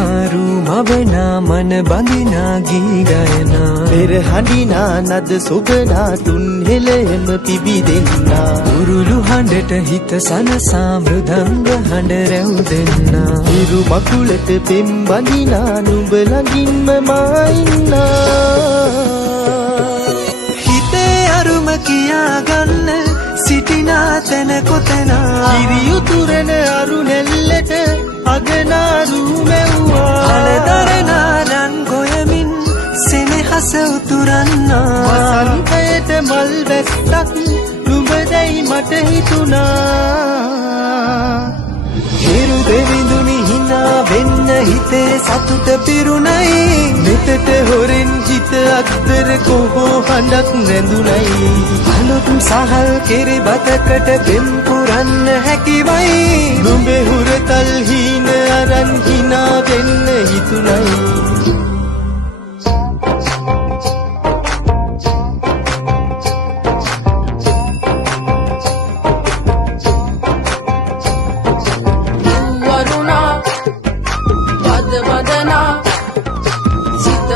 නැගෙනාරු මවනා මන බඳිනා ගී ගයනා පෙර හඬිනා නද සොබනා තුන් හෙළෙම පිබිදෙන්නා උරුළු හඬට හිත සනසා මෘදංග හඬ රැව් දෙන්නා ඉරු මකුලට පෙම් බඳිනා නුඹ ළඟින්ම මා ඉන්නා හිතේ අරුම කියාගන්න සිටිනා තැන කොතනා කිරියුතුරන අරු නෙල්ලට අගනාරු මැව්වා අලදරනාරන් ගොයමින් සෙනෙහස උතුරන්නා වසන්තයට මල් වැස්සක් නුඹදැයි මට හිතුණා හිරු දෙවිඳුනි හිනා වෙන්න හිතේ සතුට පිරුණයි මෙතට හොරෙන් හිත අත්තර කොහෝ හඬක් නැඳුනයි අලුත් සහල් කිරි බතකට පෙම් පුරන්න හැකිවයි නුඹේ හුරතල් හීන අරන් හිනා වෙන්න හිතුණයි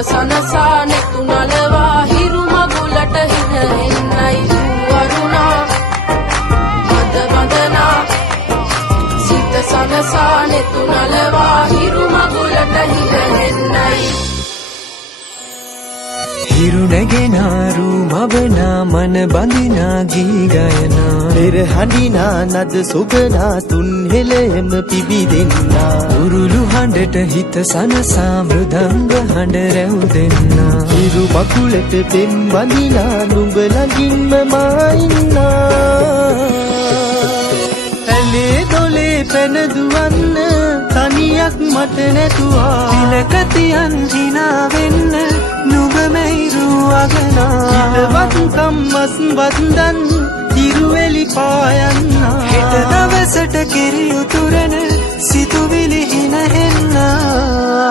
සනසා නෙතු නලවා හිරු මගුලට හින එන්නයි වරුණා මද බඳනා සිත සනසා නෙතු නලවා හිරු මගුලට හින එන්නයි හිරු නැගෙනාරු මවනා මන බඳිනා ගී ගයනා පෙර හඬිනා නද සොබනා තුන් හෙළෙම පිබිදෙන්නා උරුළු හඬට හිත සනසා මෘදංග හඬ රැව් දෙන්නා ඉරු මකුලට පෙම් බඳිනා නුඹ ළඟින්ම මා ඉන්නා ඇලේ දොලේ පැන දුවන්න තනියක් මට නැතුවා තිලක තියන් හිනා වෙන්න නුඹ මෙයිරු අගනා හිතවත්කම් මස් වන්දන් තිරුවෙලි පායන්නා හෙට දවසට කිරි උතුරන සිතුවිලි හින එන්නා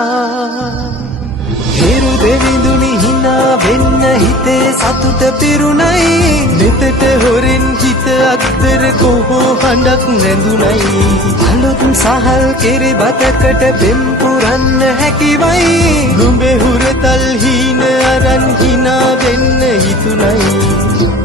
හිරු දෙවිඳුනි හිනා වෙන්න හිතේ සතුට පිරුණයි මෙතට හොරෙන් හිත අත්තර කොහෝ හඬක් නැඳුනයි අලුත් සහල් කිරි බතකට පෙම් පුරන්න හැකිවයි නුඹේ හුරතල් හීන අරන් හිනා වෙන්න හිතුණයි